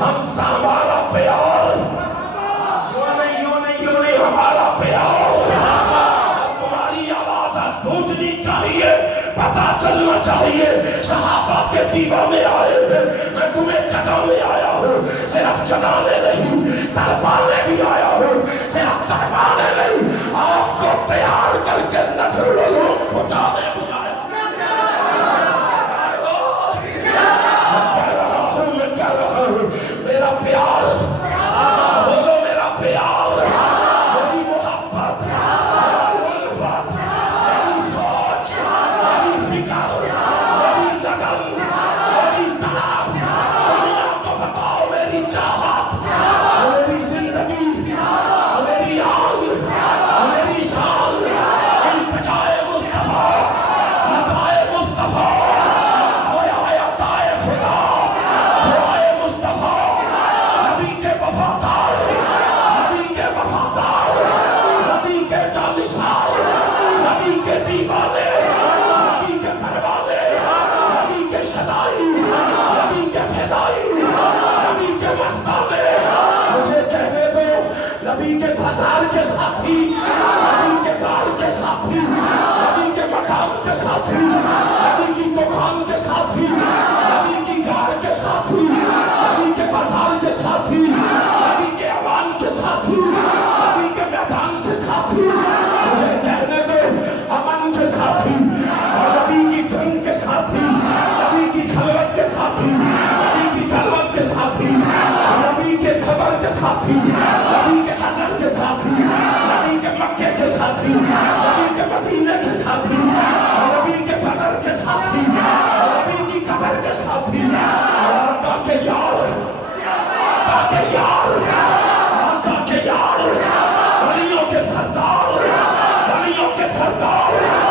ہم ہمارا پیار یوں نہیں ہمارا پیار تمہاری آواز گونجنی چاہیے، پتا چلنا چاہیے صحابہ کے دیوانے آئے ہیں، میں تمہیں جگانے آیا ہوں، صرف جگانے نہیں تڑپانے بھی آیا ہوں، صرف تڑپانے نہیں آپ کو پیار کر کے نصر العلوم پہنچانے بھی آیا ہوں۔ میں کہہ رہا ہوں میرا پیار، بولو میرا پیار، میری محبت، میرا الفت، میری سوچ، میری فکر، میری لگن، میری طلب، دنیا کو بتاؤ میری چاہت، میری زندگی، میری آن، میری شان، التجائے مصطفیٰ، ندائے مصطفیٰ، نبی کے دیوانے، نبی کے پروانے، نبی کے شدائی، نبی کے فدائی، نبی کے مستانے، مجھے کہنے دو نبی کے بازار کے ساتھی، نبی کے کار کے ساتھی، نبی کے مقام کے ساتھی، نبی کی دکان کے ساتھی، نبی کی کار کے ساتھی، نبی کے بازار کے ساتھی، نبی کے عوام کے ساتھی، نبی کے میدان کے ساتھی، مجھے کہنے دو امن کے ساتھی، اور نبی کی جنگ کے ساتھی، نبی کی خلوت کے ساتھی، نبی کی جلوت کے ساتھی، نبی کے صبر کے ساتھی، نبی کے حجر کے ساتھی، نبی کے مکے کے ساتھی، نبی کے مدینے کے ساتھی، نبی کے بدر کے ساتھی، نبی کی قبر کے ساتھی، آقا کے یار، آقا کے یار، آقا کے یار، ولیوں کے سردار، ولیوں کے سردار،